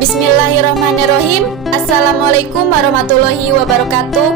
Bismillahirrahmanirrahim. Assalamualaikum warahmatullahi wabarakatuh.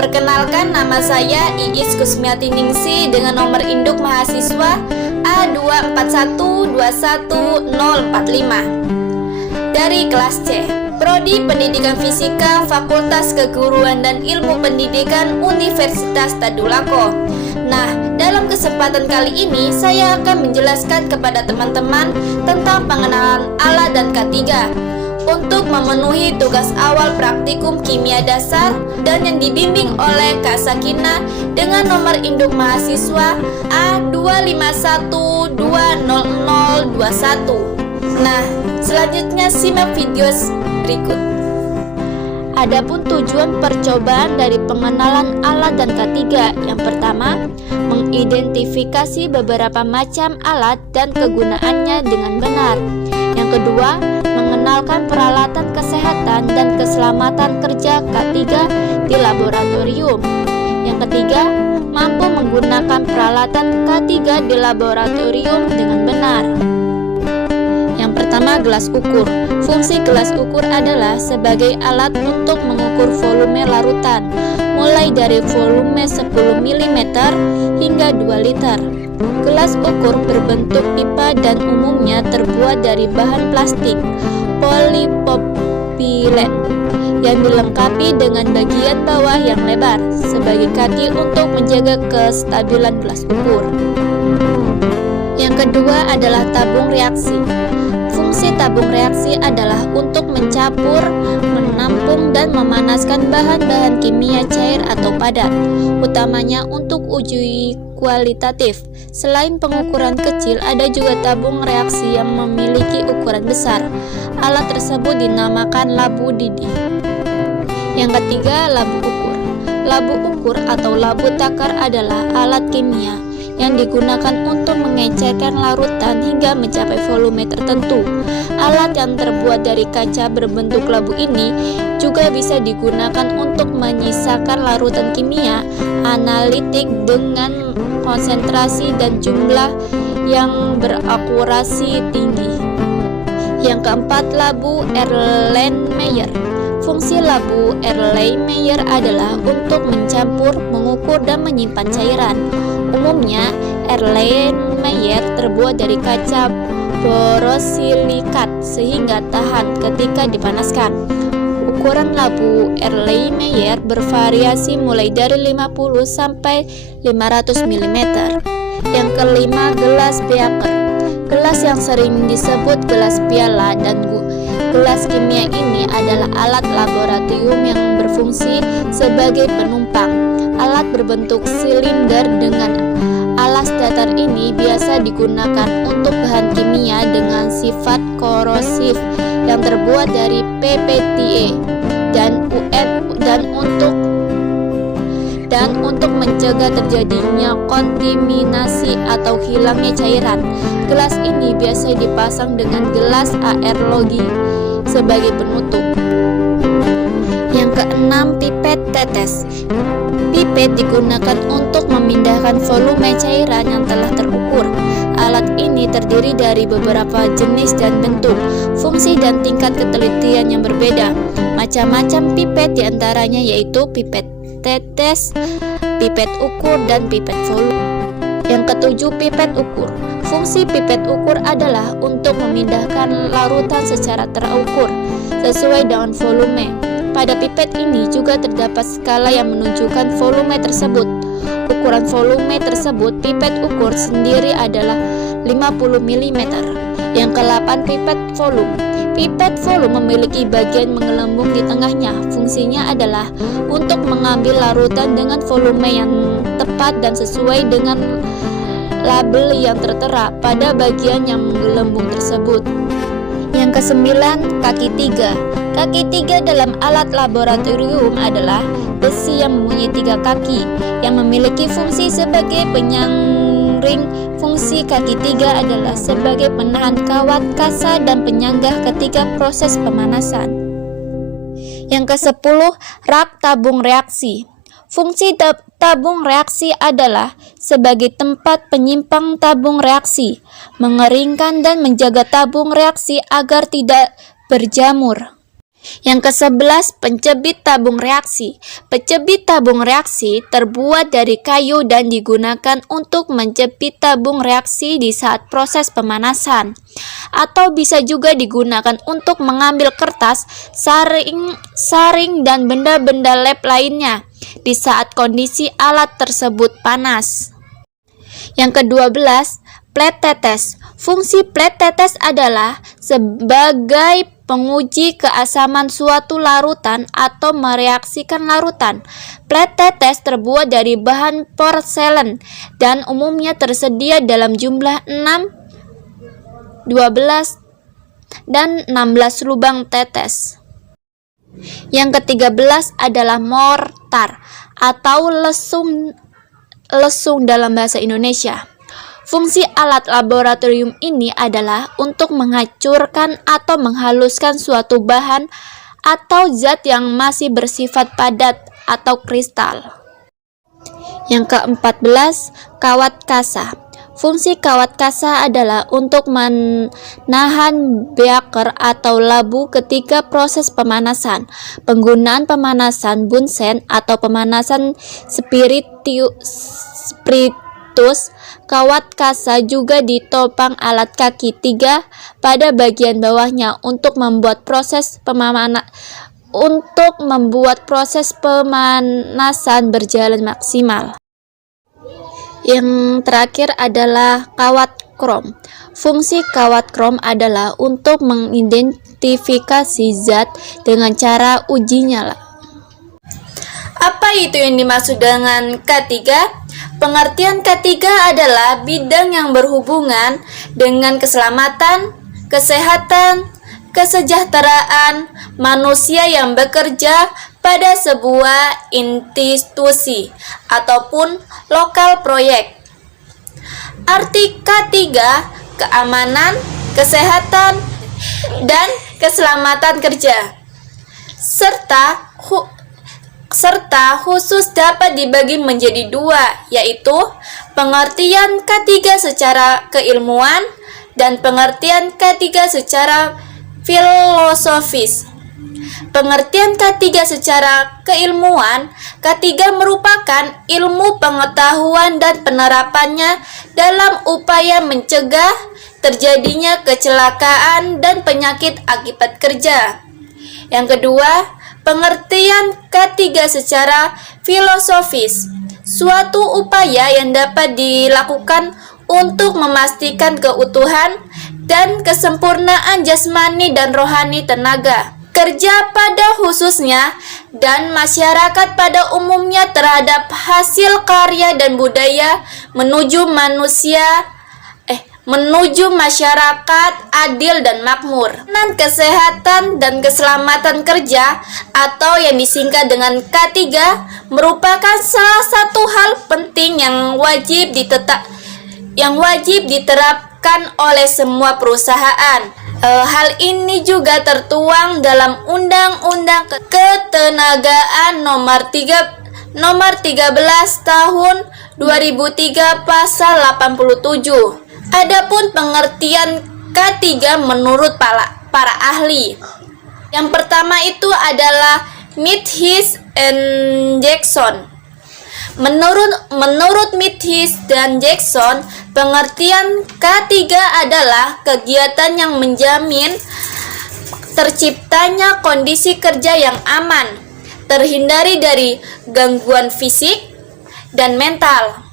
Perkenalkan, nama saya Iis Kusmiatiningsi dengan nomor induk mahasiswa A241210045 dari kelas C, Prodi Pendidikan Fisika, Fakultas Keguruan dan Ilmu Pendidikan, Universitas Tadulako. Nah, dalam kesempatan kali ini saya akan menjelaskan kepada teman-teman tentang pengenalan alat dan K3 untuk memenuhi tugas awal praktikum kimia dasar dan yang dibimbing oleh Kak Sakina dengan nomor induk mahasiswa A251200021. Nah, selanjutnya simak video berikut. Adapun tujuan percobaan dari pengenalan alat dan K3, yang pertama, mengidentifikasi beberapa macam alat dan kegunaannya dengan benar. Yang kedua, mengenalkan peralatan kesehatan dan keselamatan kerja K3 di laboratorium. Yang ketiga, mampu menggunakan peralatan K3 di laboratorium dengan benar. Yang pertama, gelas ukur. Fungsi gelas ukur adalah sebagai alat untuk mengukur volume larutan, mulai dari volume 10 mm hingga 2 liter. Gelas ukur berbentuk pipa dan umumnya terbuat dari bahan plastik polipropilен yang dilengkapi dengan bagian bawah yang lebar sebagai kaki untuk menjaga kestabilan gelas ukur. Yang kedua adalah tabung reaksi. Fungsi tabung reaksi adalah untuk mencampur, menampung, dan memanaskan bahan-bahan kimia cair atau padat, utamanya untuk uji kualitatif. Selain pengukuran kecil, ada juga tabung reaksi yang memiliki ukuran besar. Alat tersebut dinamakan labu didih. Yang ketiga, labu ukur. Labu ukur atau labu takar adalah alat kimia yang digunakan untuk mengecerkan larutan hingga mencapai volume tertentu. Alat yang terbuat dari kaca berbentuk labu ini juga bisa digunakan untuk menyisakan larutan kimia analitik dengan konsentrasi dan jumlah yang berakurasi tinggi. Yang keempat, labu Erlenmeyer. Fungsi labu Erlenmeyer adalah untuk mencampur, mengukur, dan menyimpan cairan. Umumnya, Erlenmeyer terbuat dari kaca borosilikat sehingga tahan ketika dipanaskan. Ukuran labu Erlenmeyer bervariasi mulai dari 50 sampai 500 mm. Yang kelima, gelas beaker. Gelas yang sering disebut gelas piala dan gelas kimia ini adalah alat laboratorium yang berfungsi sebagai penumpang. Alat berbentuk silinder dengan alas datar ini biasa digunakan untuk bahan kimia dengan sifat korosif yang terbuat dari PPTE dan UN dan untuk mencegah terjadinya kontaminasi atau hilangnya cairan. Gelas ini biasa dipasang dengan gelas air logi sebagai penutup. Yang keenam, pipet tetes. Pipet digunakan untuk memindahkan volume cairan yang telah terukur. Alat ini terdiri dari beberapa jenis dan bentuk, fungsi dan tingkat ketelitian yang berbeda. Macam-macam pipet diantaranya yaitu pipet tetes, pipet ukur, dan pipet volume. Yang ketujuh, pipet ukur. Fungsi pipet ukur adalah untuk memindahkan larutan secara terukur sesuai dengan volume. Pada pipet ini juga terdapat skala yang menunjukkan volume tersebut. Ukuran volume tersebut pipet ukur sendiri adalah 50 mm. Yang ke-8, pipet volume. Pipet volume memiliki bagian menggelembung di tengahnya. Fungsinya adalah untuk mengambil larutan dengan volume yang tepat dan sesuai dengan label yang tertera pada bagian yang menggelembung tersebut. Yang ke-9, kaki 3. Kaki 3 dalam alat laboratorium adalah besi yang mempunyai 3 kaki yang memiliki fungsi sebagai penyaring. Fungsi kaki 3 adalah sebagai penahan kawat, kasa, dan penyanggah ketika proses pemanasan. Yang ke-10, rak tabung reaksi. Fungsi tabung reaksi adalah sebagai tempat penyimpang tabung reaksi, mengeringkan dan menjaga tabung reaksi agar tidak berjamur. Yang ke-11, pencebit tabung reaksi. Pencebit tabung reaksi terbuat dari kayu dan digunakan untuk menjepit tabung reaksi di saat proses pemanasan. Atau bisa juga digunakan untuk mengambil kertas, saring dan benda-benda lab lainnya di saat kondisi alat tersebut panas. Yang ke-12, plet tetes. Fungsi plet tetes adalah sebagai penguji keasaman suatu larutan atau mereaksikan larutan. Plet tetes terbuat dari bahan porselen dan umumnya tersedia dalam jumlah 6, 12, dan 16 lubang tetes. Yang ke-13 adalah mortar atau lesung dalam bahasa Indonesia. Fungsi alat laboratorium ini adalah untuk menghancurkan atau menghaluskan suatu bahan atau zat yang masih bersifat padat atau kristal. Yang ke-14, kawat kasa. Fungsi kawat kasa adalah untuk menahan beaker atau labu ketika proses pemanasan. Penggunaan pemanasan Bunsen atau pemanasan spiritus. Kawat kasa juga ditopang alat kaki 3 pada bagian bawahnya untuk membuat proses pemanasan berjalan maksimal. Yang terakhir adalah kawat krom. Fungsi kawat krom adalah untuk mengidentifikasi zat dengan cara uji nyala. Apa itu yang dimaksud dengan K3? Pengertian K3 adalah bidang yang berhubungan dengan keselamatan, kesehatan, kesejahteraan manusia yang bekerja pada sebuah institusi ataupun lokal proyek. Arti K3, keamanan, kesehatan, dan keselamatan kerja, serta khusus dapat dibagi menjadi dua, yaitu pengertian K3 secara keilmuan dan pengertian K3 secara filosofis. Pengertian K3 secara keilmuan, K3 merupakan ilmu pengetahuan dan penerapannya dalam upaya mencegah terjadinya kecelakaan dan penyakit akibat kerja. Yang kedua, pengertian K3 secara filosofis, suatu upaya yang dapat dilakukan untuk memastikan keutuhan dan kesempurnaan jasmani dan rohani tenaga kerja pada khususnya dan masyarakat pada umumnya terhadap hasil karya dan budaya menuju masyarakat adil dan makmur. Kesehatan dan keselamatan kerja atau yang disingkat dengan K3 merupakan salah satu hal penting yang wajib diterapkan oleh semua perusahaan. Hal ini juga tertuang dalam Undang-Undang Ketenagaan Nomor 13 Tahun 2003 Pasal 87. Adapun pengertian K3 menurut para ahli. Yang pertama itu adalah Mitheis and Jackson. Menurut Mitheis dan Jackson, pengertian K3 adalah kegiatan yang menjamin terciptanya kondisi kerja yang aman, terhindari dari gangguan fisik dan mental.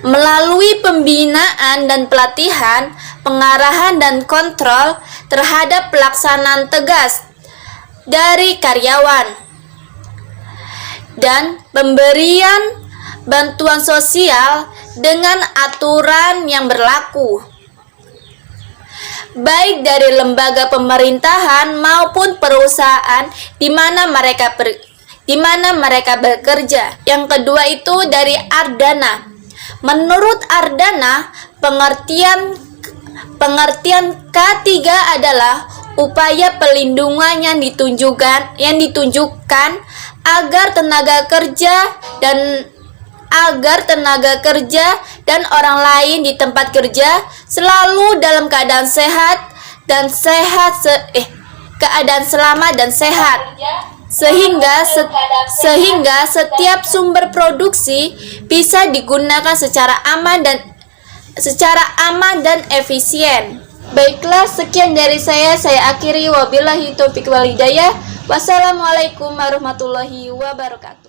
Melalui pembinaan dan pelatihan, pengarahan dan kontrol terhadap pelaksanaan tegas dari karyawan, dan pemberian bantuan sosial dengan aturan yang berlaku, baik dari lembaga pemerintahan maupun perusahaan di mana mereka bekerja. Yang kedua itu dari Ardana. Menurut Ardana, pengertian K3 adalah upaya pelindungan yang ditunjukkan agar tenaga kerja dan orang lain di tempat kerja selalu dalam keadaan sehat dan sehat keadaan selamat dan sehat, sehingga setiap sumber produksi bisa digunakan secara aman dan efisien. Baiklah, sekian dari saya akhiri. Wabillahi taufiq wal hidayah. Wassalamualaikum warahmatullahi wabarakatuh.